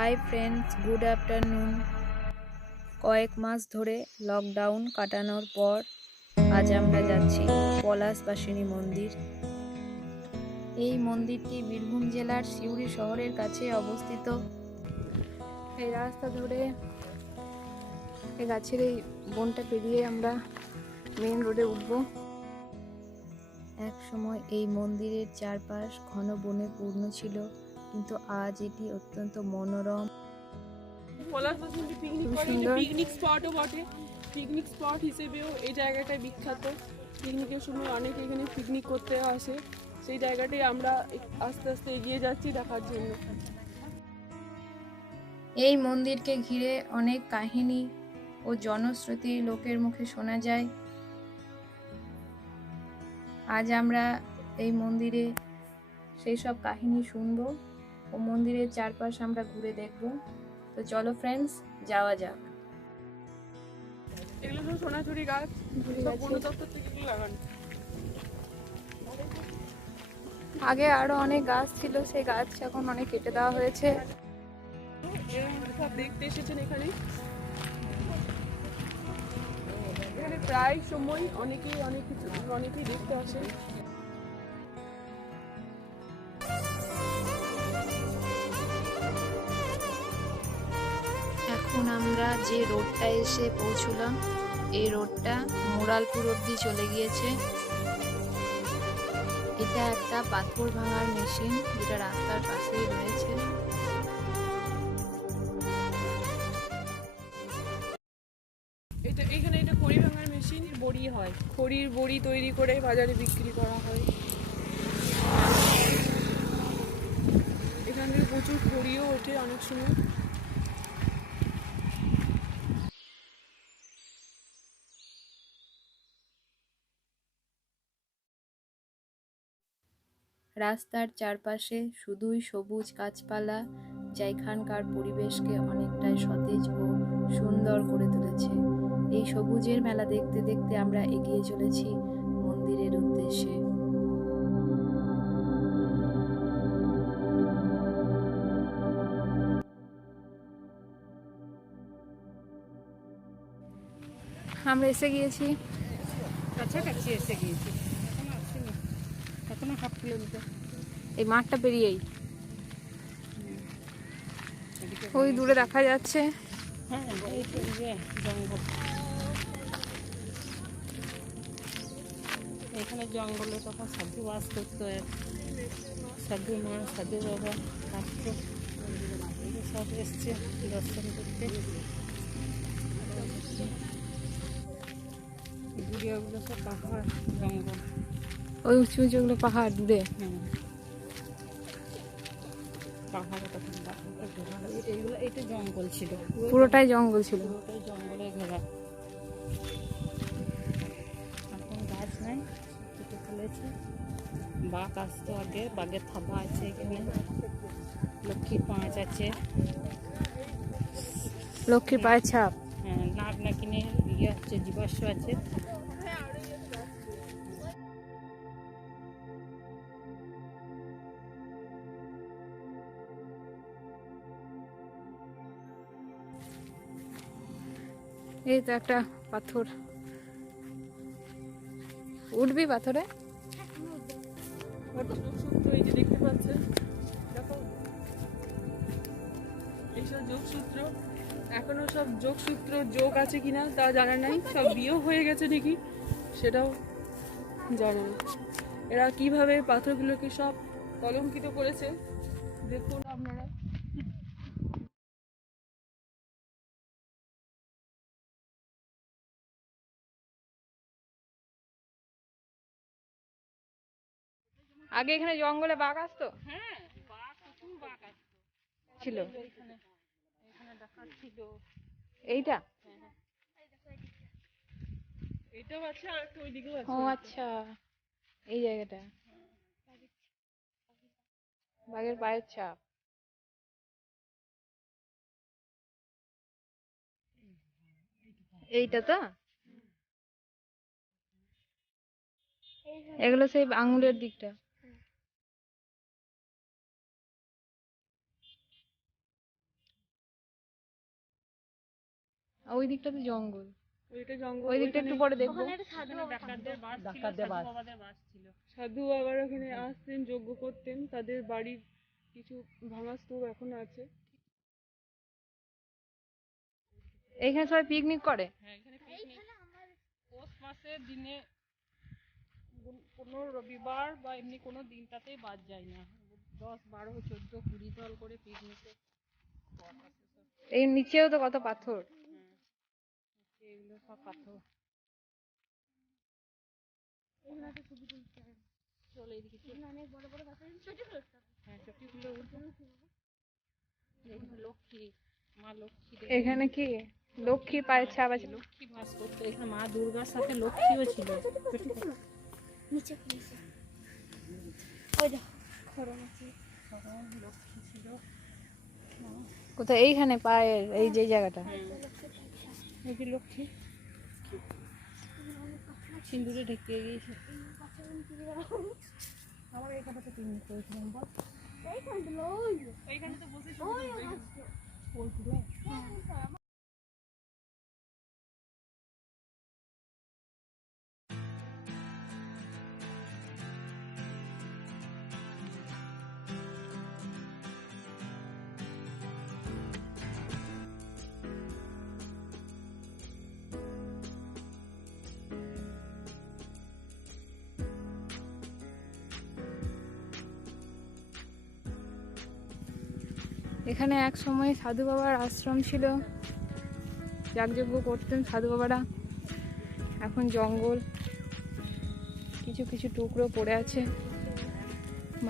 Hi friends, good afternoon. কয়েক মাস ধরে lockdown কাটানোর পর আজ আমরা যাচ্ছি পলাশবাসিনী মন্দির। এই মন্দিরটি বীরভূম জেলার সিউড়ি শহরের কাছে অবস্থিত। এই রাস্তা ধরে এই গাছের এই বনটা পেরিয়ে আমরা মেন রোডে উঠব। এক সময় এই মন্দিরের চারপাশ ঘন বনে পূর্ণ ছিল। কিন্তু আজ এটি অত্যন্ত মনোরম। পিকনিক সুন্দর। পিকনিক স্পটও বটে। পিকনিক স্পট হিসেবেও এই জায়গাটায় বিখ্যাত। পিকনিকের সময় অনেকে এখানে পিকনিক করতে আসে। সেই জায়গাটাই আমরা আস্তে আস্তে এগিয়ে যাচ্ছি দেখার জন্য। এই মন্দিরকে ঘিরে অনেক কাহিনী ও জনশ্রুতি লোকের মুখে শোনা যায়। আজ আমরা এই মন্দিরে সেই সব কাহিনী শুনব। ও মন্দিরের চারপাশ আমরা ঘুরে দেখব। তো চলো ফ্রেন্ডস যাওয়া যাক। এগুলো সব সোনাঝুরি গাছ। সব গাছে। বন দপ্তর থেকে এগুলো লাগানো। আগে আরও অনেক গাছ ছিল সেই গাছ এখন অনেক কেটে দেওয়া হয়েছে। সব দেখতে এসেছেন এখানে। এখানে প্রায় সময় অনেকেই অনেক কিছু অনেকেই দেখতে আসে আমরা যে রোডটা এসে পৌঁছলাম, এই রোডটা মোরালপুর অব্দি চলে গিয়েছে। এটা একটা পাথর ভাঙার মেশিন যেটা রাস্তার পাশেই রয়েছে। এটা, এখানে এটা খড়ি ভাঙার মেশিন, বড়ি হয়। খড়ির বড়ি তৈরি করে বাজারে বিক্রি করা হয়। এখান প্রচুর খড়িও ওঠে অনেক সময়। রাস্তার চারপাশে শুধুই সবুজ গাছপালা যা এখানকার পরিবেশকে অনেকটাই সতেজ ও সুন্দর করে তুলেছে। এই সবুজের মেলা দেখতে দেখতে আমরা এগিয়ে চলেছি মন্দিরের উদ্দেশ্যে। আমরা এসে গিয়েছি। কাছাকাছি এসে গিয়েছি। এখনও হাফ কিলোমিটার। এই মাঠটা পেরিয়েই। ওই দূরে দেখা যাচ্ছে। হ্যাঁ জঙ্গল। এখানে জঙ্গলে তখন সাধু বাস করতো সাধু মা সাধু বাবা থাকতো। সব এসছে দর্শন করতে। দূরে ওগুলো সব পাহাড় জঙ্গল। ওই উঁচু উঁচুগুলো পাহাড় দূরে জঙ্গল ছিল। পুরোটাই জঙ্গল ছিল। জঙ্গলে ঘেরা। এখন গাছ নাই কেটে ফেলেছে বাঘ আসতো আগে বাঘের থাবা আছে এখানে। লক্ষ্মীর পাঁচ আছে। লক্ষ্মীর পায়ের ছাপ। হ্যাঁ, নাক নাকিনে ইয়ে আছে জীবাশ্ম আছে। এই তো একটা পাথর। উঠবি পাথরে? দেখতে পাচ্ছেন। এইসব যোগসূত্র, এখনও সব যোগসূত্র যোগ আছে কিনা তা জানা নাই। সব বিয়েও হয়ে গেছে নাকি সেটাও জানা এরা কীভাবে পাথরগুলোকে সব কলঙ্কিত করেছে, দেখুন। আগে এখানে জঙ্গলে বাঘ আসতো? হ্যাঁ বাঘ প্রচুর বাঘ আছে ছিল। এখানে এখানে দেখাচ্ছিল এইটা? এটাও আছে আর একটা ওইদিকেও আছে। ও আচ্ছা। এই জায়গাটা। বাঘের পায়ের ছাপ। এইটা তো? এগুলো সেই আঙুলের দিকটা। আর ওই দিকটাতে জঙ্গল। ওইটা জঙ্গল ওই দিকটা একটু পরে দেখব। সাধু বাবার ওখানে আসতেন যজ্ঞ করতেন। তাদের বাড়ির কিছু ভাঙা স্তূপ এখনও আছে। এইখানে সবাই পিকনিক করে? হ্যাঁ এখানে পিকনিক পৌষ মাসের দিনে কোন- কোনো রবিবার বা এমনি কোনো দিনটাতেই বাদ যায় না। দশ বারো চোদ্দ কুড়ি দল করে পিকনিকে এই নিচেও তো কত পাথর। এগুলো সব পাথর। চলো এদিকে। হ্যাঁ। এখানে লক্ষ্মী মা লক্ষ্মী এখানে কি? লক্ষ্মী পায়ের ছাপ আছে। লক্ষ্মী বাস করতো এখানে মা দুর্গার সাথে লক্ষ্মীও ছিল। নিচে ওই দেখো খরম আছে লক্ষ্মী ছিল। কোথায়? এইখানে পায়ের এই যে জায়গাটা। এই যে লক্ষ্মী। সিন্দুরে ঢেকে গিয়েছে। আমার এই কথাটা পিকনিক করেছিলাম বল। এইখানটা এইখানে তো বসে ওই। এখানে এক সময় সাধু বাবার আশ্রম ছিল। যাগযজ্ঞ করতেন সাধু বাবারা। এখন জঙ্গল। কিছু কিছু টুকরো পড়ে আছে।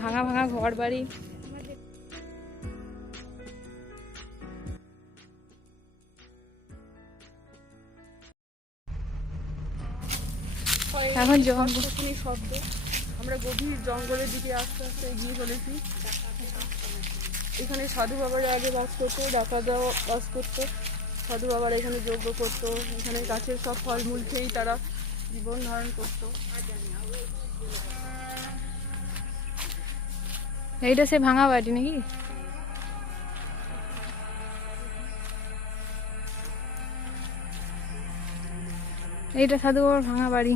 ভাঙা ভাঙা ঘর বাড়ি এখন জঙ্গল। শব্দ। আমরা গভীর জঙ্গলের দিকে আস্তে আস্তে এগিয়ে চলেছি। এখানে সাধু বাবারা আগে বাস করতো ডাকাতরাও বাস করতো। সাধু বাবারা এখানে যজ্ঞ করতো এখানে গাছের সব ফলমূল খেয়েই তারা জীবন ধারণ করতো। এইটা সে ভাঙা বাড়ি নাকি? এইটা সাধু বাবার ভাঙা বাড়ি।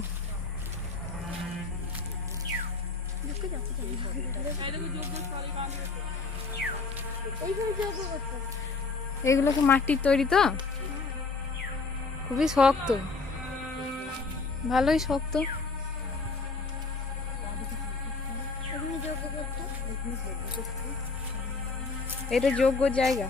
যোগ্য এগুলো কি মাটির তৈরি তো? খুবই শক্ত। ভালোই শক্ত। এটা যোগ্য জায়গা।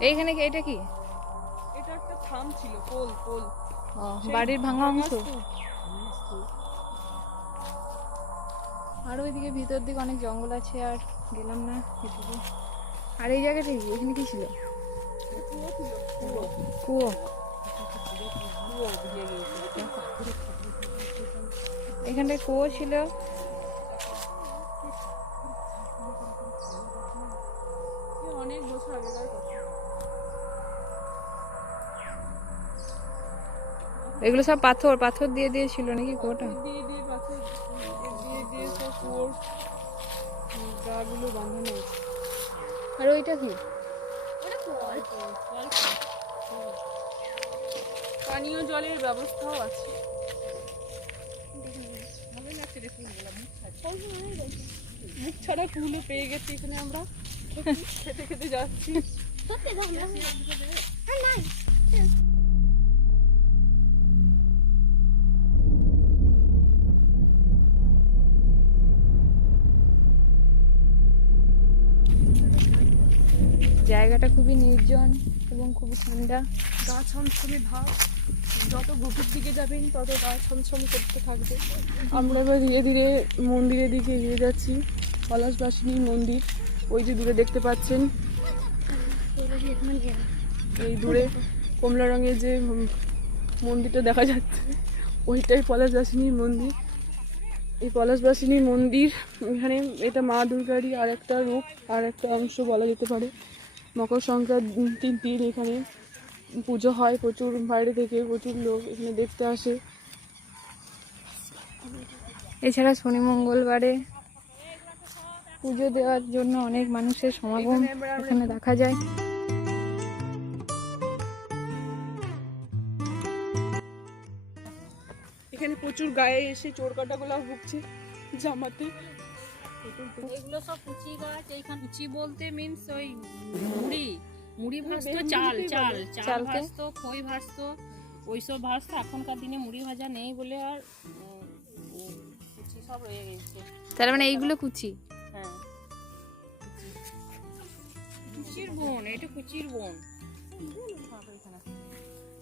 এইখানে কি এটা কি? এটা একটা থাম ছিল পোল পোল। বাড়ির ভাঙা অংশ? আর ওইদিকে ভিতর দিকে অনেক জঙ্গল আছে আর গেলাম না এটুকু আর এই জায়গাটা কি? এখানে কি ছিল? কুয়ো। এখানটায় কুয়ো ছিল। এগুলো সব পাথর পাথর দিয়ে দিয়েছিল নাকি কুয়োটা দিয়ে দিয়ে পাথর দিয়ে দিয়ে সব কুয়োর গাগুলো বাঁধানো আছে। আর ওইটা কি? পানীয় জলের ব্যবস্থাও আছে। মুখ ছাড়া কুলো পেয়ে গেছি এখানে আমরা। খেতে খেতে যাচ্ছি। জায়গাটা খুবই নির্জন এবং খুবই ঠান্ডা। গা ছমছমে ভাব। যত গভীর দিকে যাবেন, তত গা ছমছম করতে থাকবে। আমরা এবার ধীরে ধীরে মন্দিরের দিকে এগিয়ে যাচ্ছি। পলাশবাসিনী মন্দির। ওই যে দূরে দেখতে পাচ্ছেন। এই দূরে কমলা রঙের যে মন্দিরটা দেখা যাচ্ছে, ওইটাই পলাশবাসিনীর মন্দির। এই পলাশবাসিনী মন্দির, এখানে এটা মা দুর্গারই আর একটা রূপ আর একটা অংশ বলা যেতে পারে। মকর সংক্রান্তির দিন এখানে পুজো হয় প্রচুর বাইরে থেকে প্রচুর লোক এখানে দেখতে আসে। এছাড়া শনি মঙ্গলবারে পুজো দেওয়ার জন্য অনেক মানুষের সমাগম এখানে দেখা যায়। এখানে প্রচুর গায়ে এসে চোর কাটাগুলো ভুগছে জামাতে। এগুলো সব কুচি গাছ এইখানে কুচি বলতে মিন্স ওই মুড়ি। মুড়ি ভাজতো চাল চাল চাল ভাজতো খই ভাজতো ওইসব ভাজতো। এখনকার দিনে মুড়ি ভাজা নেই বলে আর কুচি সব রয়ে গেছে। তার মানে এইগুলো কুচি? হ্যাঁ। কুচির বোন এটা কুচির বোন।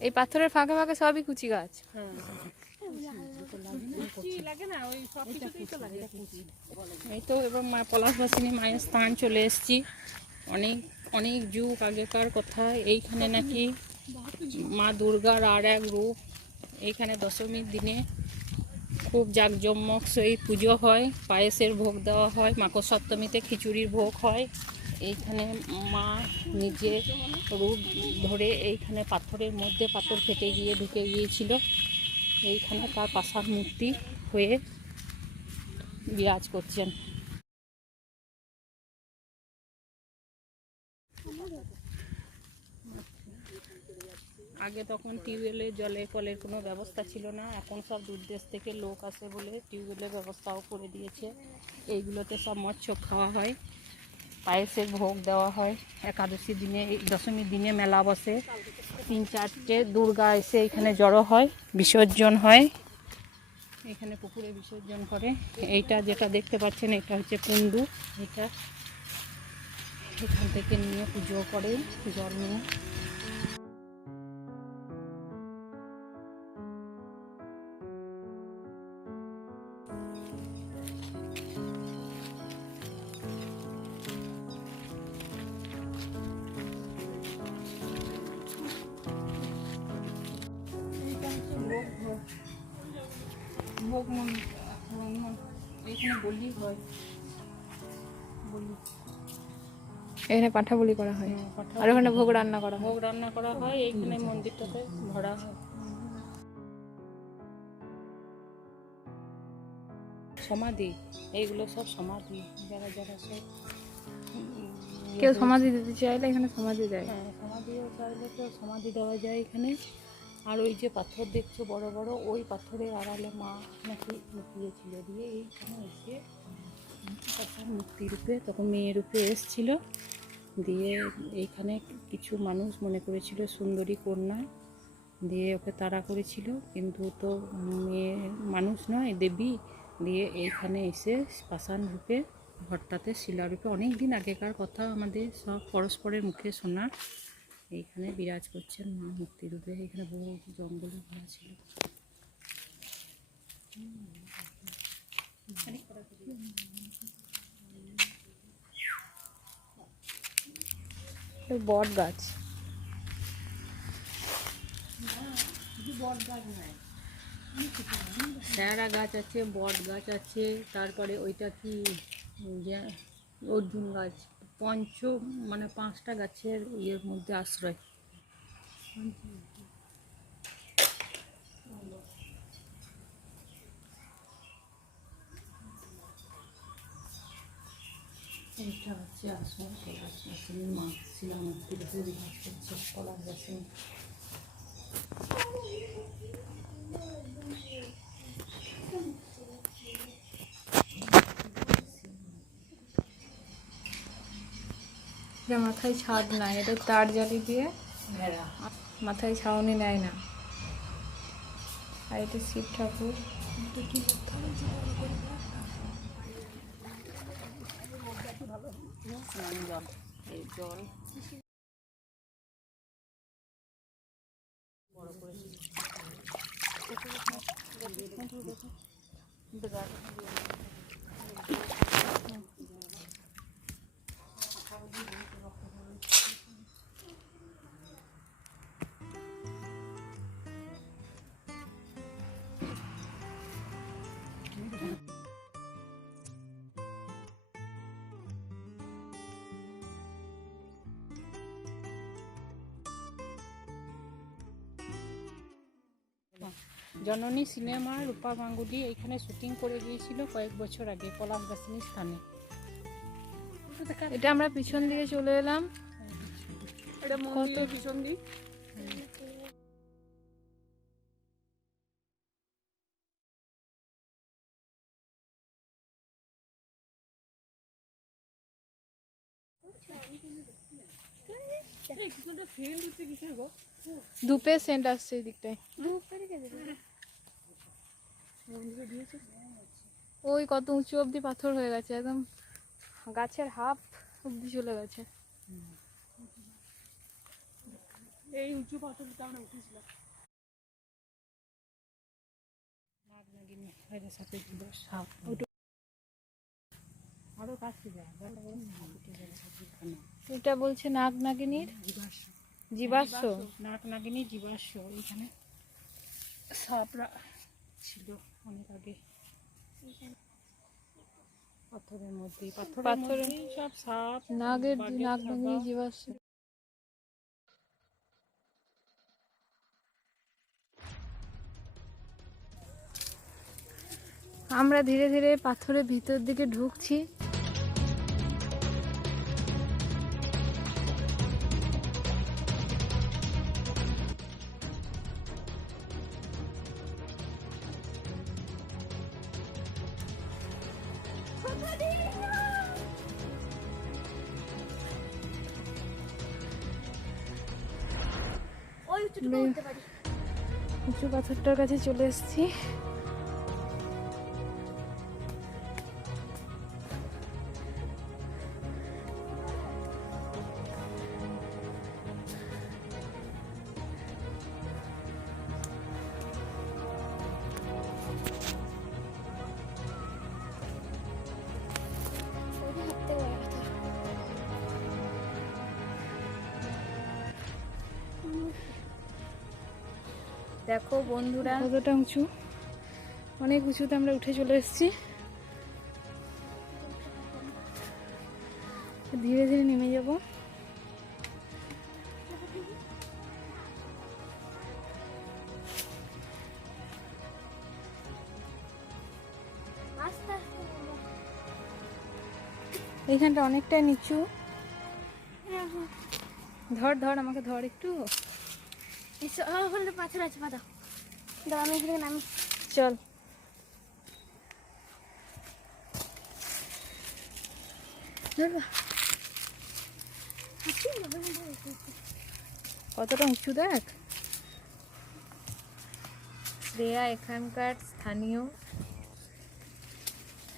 এই পাথরের ফাঁকে ফাঁকে সবই কুচি গাছ। হ্যাঁ। এই তো এবার মা পলাশবাসিনী মায়ের স্থান চলে এসেছি। অনেক অনেক যুগ আগেকার কথা। এইখানে নাকি মা দুর্গার আর এক রূপ। এইখানে দশমীর দিনে খুব জাঁকজমক সেই পুজো হয়, পায়েসের ভোগ দেওয়া হয় মাকর সপ্তমীতে খিচুড়ির ভোগ হয়। এইখানে মা নিজে রূপ ধরে এইখানে পাথরের মধ্যে পাথর ফেটে গিয়ে ঢুকে গিয়েছিল। এইখানে তার পাশার মূর্তি হয়ে বিরাজ করছেন। আগে তখন টিউবওয়েলের জলে কলের কোনো ব্যবস্থা ছিল না, এখন সব দূর দেশ থেকে লোক আসে বলে টিউবওয়েলের ব্যবস্থাও করে দিয়েছে। এইগুলোতে সব মৎস্য খাওয়া হয়, পায়েসের ভোগ দেওয়া হয়। একাদশী দিনে, দশমীর দিনে মেলা বসে। তিন চারটে দুর্গা এসে এখানে জড়ো হয়, বিসর্জন হয়। এখানে পুকুরে বিসর্জন করে। এইটা যেটা দেখতে পাচ্ছেন, এটা হচ্ছে কুণ্ডু। এটা এখান থেকে নিয়ে পুজো করে জল নিয়ে মন- এইখানে বলি হয়। বলি। এখানে পাঠা বলি করা হয়। হ্যাঁ, আর ওখানে ভোগ রান্না করা ভোগ রান্না করা হয় এইখানে মন্দিরটাতে ভরা হয়। সমাধি এইগুলো সব সমাধি যারা যারা সব কেউ সমাধি দিতে চাইলে এখানে সমাধি দেয়। হ্যাঁ সমাধিও চাইলে কেউ সমাধি দেওয়া যায় এখানে। আর ওই যে পাথর দেখছ বড় বড়, ওই পাথরের আড়ালে মা নাকি লুকিয়েছিল। দিয়ে এইখানে এসে তখন মূর্তি রূপে তখন মেয়ে রূপে এসছিল। দিয়ে এইখানে কিছু মানুষ মনে করেছিল সুন্দরী কন্যা। দিয়ে ওকে তাড়া করেছিল, কিন্তু তো মেয়ে মানুষ নয়, দেবী। দিয়ে এইখানে এসে পাষাণ রূপে ঘরটাতে শিলারূপে অনেক দিন আগেকার কথা আমাদের সব পরস্পরের মুখে শোনা এইখানে বিরাজ করছেন মা মূর্তি রূপে এখানে বহু জঙ্গলে ভরা ছিল। বট গাছ। স্যারা গাছ আছে বট গাছ আছে তারপরে ওইটা কি অর্জুন গাছ, পঞ্চ মানে পাঁচটা গাছের ইয়ের মধ্যে আশ্রয়। এইটা হচ্ছে আসন পলাশ আসনের মা বিরাজ করছে পলাশ আসন এটা মাথায় ছাদ নাই এটা তার জালি দিয়ে মাথায় ছাউনি নেয় না। আর এটা শিব ঠাকুর। জল জল বড় করে জননী সিনেমা রূপা গাঙ্গুলি এইখানে শুটিং করে গিয়েছিল কয়েক বছর আগে পলাশবাসিনী স্থানে। এটা আমরা পিছন দিকে চলে এলাম। এটা মন্দির পিছন দিক। ধূপের সেন্ট আসছে এই দিকটায়। ওই কত উঁচু অবধি পাথর হয়ে গেছে একদম গাছের হাফ অবধি চলে গেছে। এই উঁচু পাথরটা আমরা উঠেছিলাম। এটা বলছে নাগ নাগিনীর? জীবাশ্ম। নাক নাগিনী জীবাশ্ম এখানে সাপরা ছিল। অনেক আগে। পাথরের মধ্যে পাথরের সব সাপ নাগের নাগ জীবাশ্ম আমরা ধীরে ধীরে পাথরের ভিতর দিকে ঢুকছি। পাথরটার কাছে চলে এসেছি। দেখো বন্ধুরা। কতটা উঁচু? অনেক উঁচুতে আমরা উঠে চলে এসেছি। ধীরে ধীরে নেমে যাব। এইখানটা অনেকটাই নিচু। ধর ধর, আমাকে ধর একটু। ওখানে তো পাথর আছে পাতা দাঁড়া আমি এখানে নামি। চল। কতটা উঁচু দেখ। শ্রেয়া এখানকার স্থানীয়।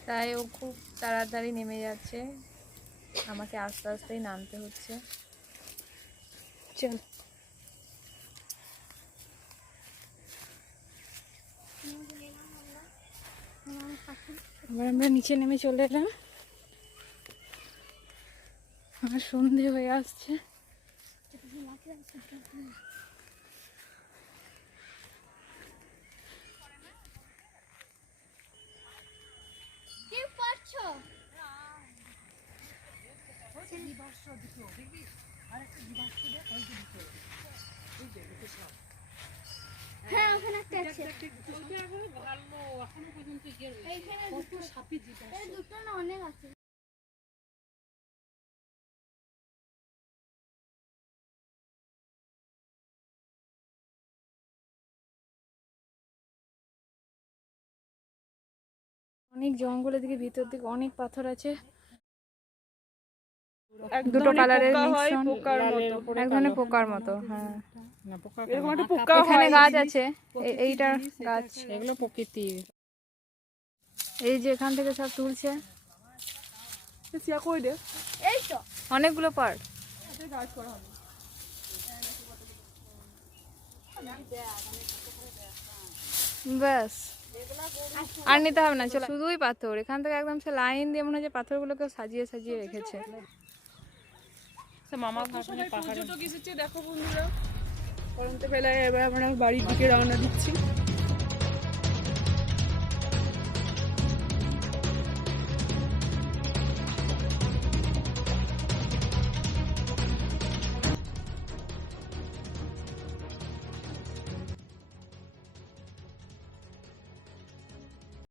তাই ও খুব তাড়াতাড়ি নেমে যাচ্ছে। আমাকে আস্তে আস্তেই নামতে হচ্ছে। চল। আমার এবার আমরা নিচে নেমে চলে এলাম। আর সন্ধে হয়ে আসছে। হ্যাঁ ওখানে একটা আছে। এইখানে দুটো এই দুটো না অনেক আছে অনেক জঙ্গলের দিকে ভিতর দিকে অনেক পাথর আছে। এক দুটো ধরনের কালারের মিশ্রণ। এক ধরনের পোকার মতো। হ্যাঁ। না পোকা এরকম কেন? একটা পোকা এখানে গাছ আছে। এইটার গাছ। এগুলো প্রকৃতির। এই যে এখান থেকে সব তুলছে। সিয়া কই এই তো। অনেকগুলো পার্ট গাছ করা হবে। ব্যাস। আর নিতে হবে না চলো। শুধুই পাথর। এখান থেকে একদম সে লাইন দিয়ে মনে হয় হচ্ছে পাথরগুলোকে সাজিয়ে সাজিয়ে রেখেছে। মামা দেখো বন্ধুরা পরন্ত বেলায় এবার আমরা বাড়ির দিকে রওনা দিচ্ছি।